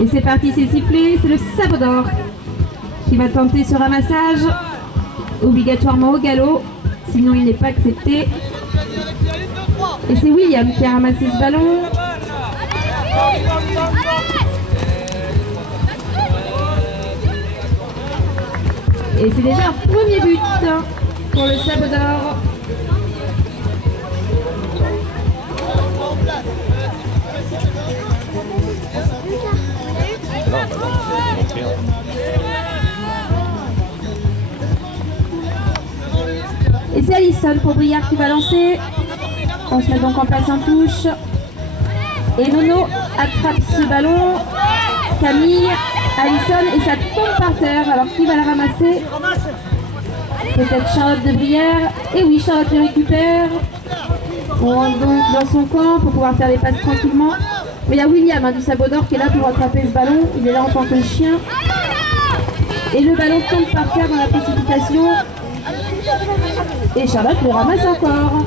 Et c'est parti, c'est sifflé, c'est le Sabodor qui va tenter ce ramassage, obligatoirement au galop, sinon il n'est pas accepté. Et c'est William qui a ramassé ce ballon. Et c'est déjà un premier but pour le Sabodor. Et c'est Alison pour Briard qui va lancer. On se met donc en place en touche. Et Nono attrape ce ballon. Camille, Alison, et ça tombe par terre. Alors qui va la ramasser? Peut-être Charlotte de Brière. Et oui, Charlotte le récupère. On rentre donc dans son camp pour pouvoir faire les passes tranquillement. Mais il y a William du Sabodor qui est là pour attraper ce ballon. Il est là en tant que chien. Et le ballon tombe par terre dans la précipitation. Et Charlotte le ramasse encore.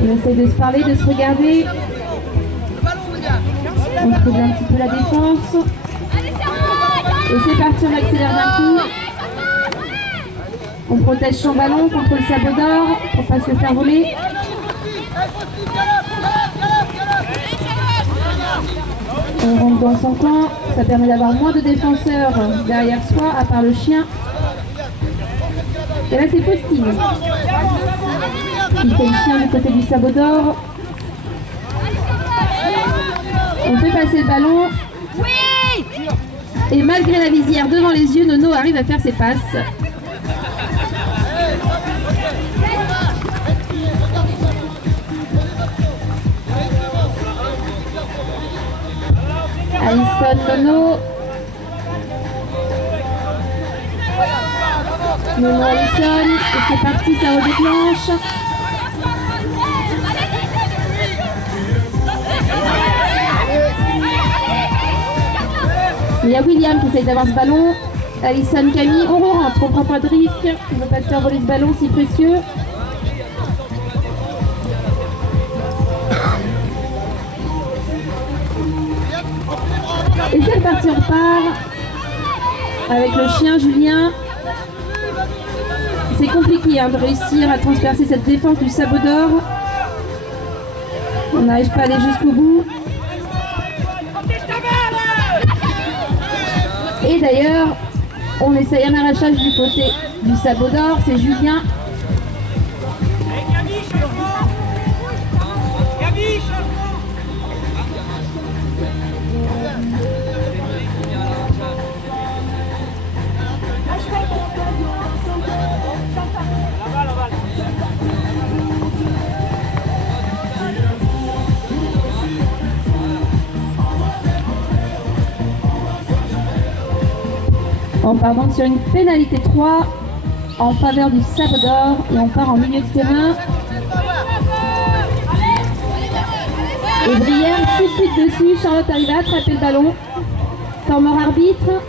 On essaie de se parler, de se regarder. On trouve un petit peu la défense. Et c'est parti, on accélère d'un coup. On protège son ballon contre le Sabodor pour ne pas se faire voler. On rentre dans son camp, ça permet d'avoir moins de défenseurs derrière soi, à part le chien. Et là c'est Faustine qui fait le chien du côté du Sabodor. On fait passer le ballon. Et malgré la visière devant les yeux, Nono arrive à faire ses passes. Alison, Nono. Nono, Alison. Et c'est parti, ça redéclenche. Il y a William qui essaye d'avoir ce ballon. Alison, Camille, on rentre, on prend pas de risque. On ne veut pas se faire voler ce ballon si précieux. Et c'est reparti, on repart avec le chien Julien. C'est compliqué de réussir à transpercer cette défense du Sabodor. On n'arrive pas à aller jusqu'au bout. Et d'ailleurs, on essaye un arrachage du côté du Sabodor, c'est Julien. On part donc sur une pénalité 3 en faveur du Sabodor et on part en milieu de terrain. Et Brière tout de suite dessus, Charlotte arrive à attraper le ballon. Temps mort arbitre.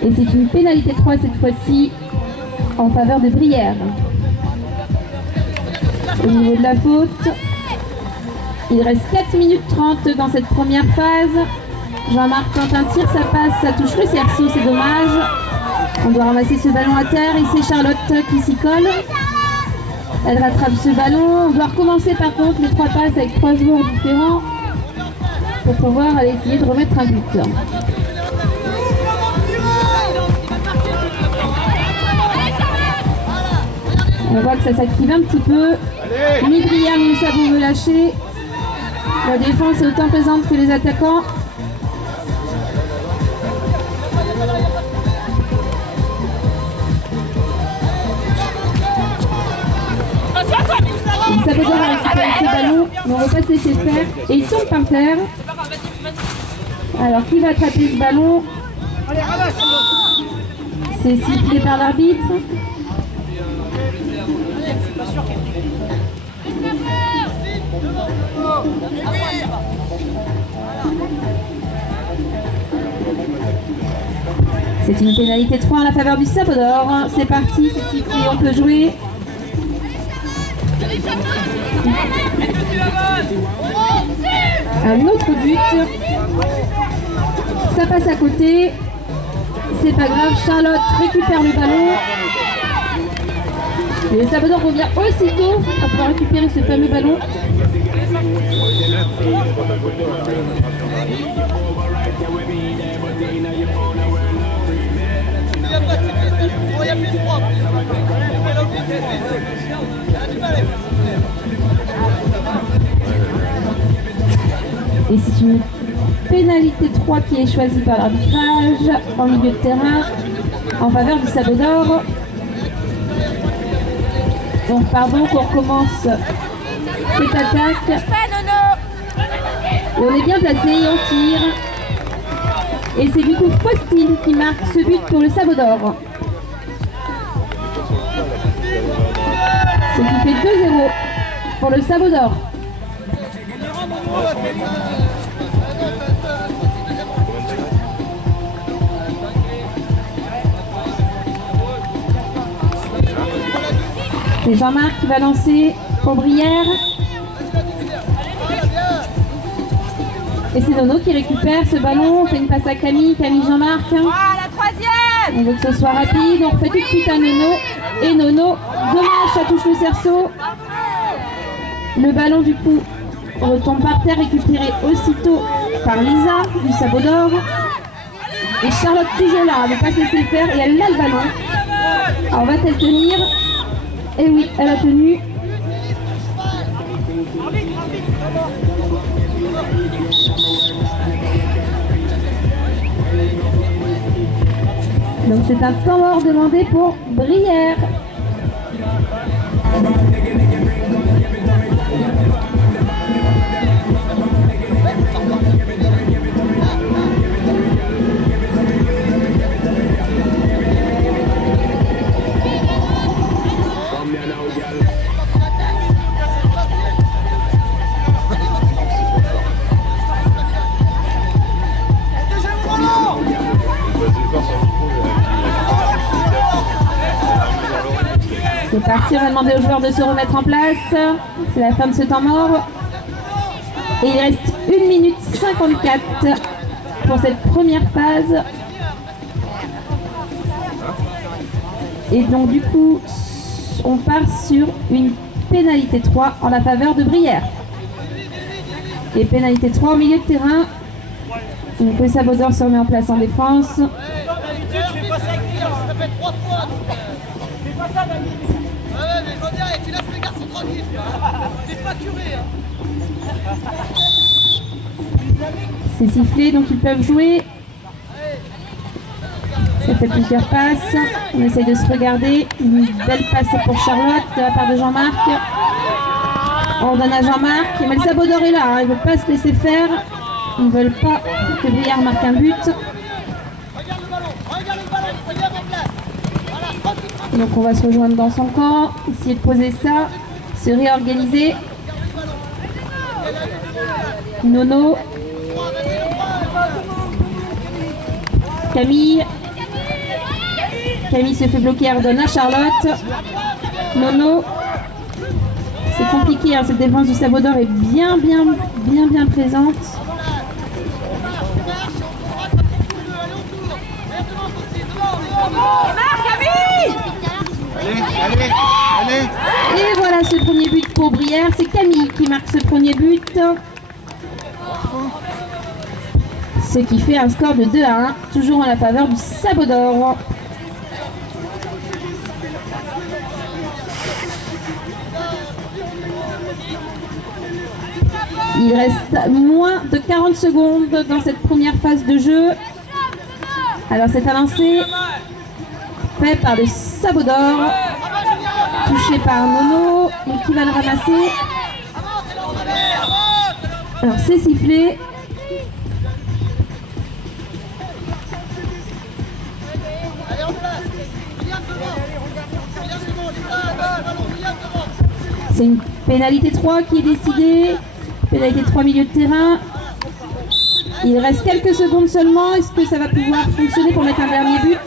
Et c'est une pénalité 3 cette fois-ci en faveur de Brière. Au niveau de la faute, il reste 4 minutes 30 dans cette première phase. Jean-Marc tente un tir, ça passe, ça touche le cerceau, c'est dommage. On doit ramasser ce ballon à terre et c'est Charlotte qui s'y colle. Elle rattrape ce ballon. On doit recommencer par contre les 3 passes avec 3 joueurs différents pour pouvoir aller essayer de remettre un but. On voit que ça s'active un petit peu. Ni Briard ni Sabon veut lâcher. La défense est autant présente que les attaquants. Il savait bien récupérer ce ballon, mais on ne va pas se laisser faire. Et il tombe par terre. Alors qui va attraper ce ballon? C'est sifflé par l'arbitre. C'est une pénalité 3 en la faveur du Sabot d'Or. C'est parti, c'est sifflé, on peut jouer. Un autre but. Ça passe à côté. C'est pas grave, Charlotte récupère le ballon. Et le Sabot d'Or revient aussitôt pour pouvoir récupérer ce fameux ballon. Et c'est une pénalité 3 qui est choisie par l'arbitrage en milieu de terrain en faveur du Sabot d'Or. Donc pardon qu'on recommence cette attaque. Et on est bien placé, on tire. Et c'est du coup Faustine qui marque ce but pour le Sabot d'Or. Ce qui fait 2-0 pour le Sabot d'Or. C'est Jean-Marc qui va lancer pour Brière. Et c'est Nono qui récupère ce ballon. On fait une passe à Camille, Jean-Marc. Ah, la troisième! On veut que ce soit rapide. On fait tout de suite à Nono. Et Nono, dommage, ça touche le cerceau. Le ballon du coup retombe par terre, récupéré aussitôt par Lisa du Sabot d'Or. Et Charlotte toujours là, elle ne veut pas se laisser faire et elle a le ballon. Alors va-t-elle tenir? Et oui, elle a tenu. Donc c'est un temps mort demandé pour Brière. C'est parti, on va demander aux joueurs de se remettre en place. C'est la fin de ce temps mort. Et il reste 1 minute 54 pour cette première phase. Et donc du coup, on part sur une pénalité 3 en la faveur de Brière. Et pénalité 3 au milieu de terrain. Donc le Sabot d'Or se remet en place en défense. C'est sifflé, donc ils peuvent jouer. Ça fait plusieurs passes. On essaye de se regarder. Une belle passe pour Charlotte de la part de Jean-Marc. On donne à Jean-Marc. Mais le Sabot d'Or est là, hein. Ils ne veulent pas se laisser faire. Ils ne veulent pas que Brière marque un but. Donc on va se rejoindre dans son camp, essayer de poser ça, se réorganiser. Nono. Camille. Camille se fait bloquer, elle redonne à Charlotte. Nono. C'est compliqué, hein, cette défense du Sabot d'Or est bien présente. Allez. Et voilà ce premier but pour Brière. C'est Camille qui marque ce premier but. Ce qui fait un score de 2-1, toujours en la faveur du Sabot d'Or. Il reste moins de 40 secondes dans cette première phase de jeu. Alors c'est un lancer fait par le Sabot d'Or, touché par Nono, et qui va le ramasser. Alors c'est sifflé. C'est une pénalité 3 qui est décidée Pénalité de 3 milieux de terrain. Il reste quelques secondes seulement. Est-ce que ça va pouvoir fonctionner pour mettre un dernier but?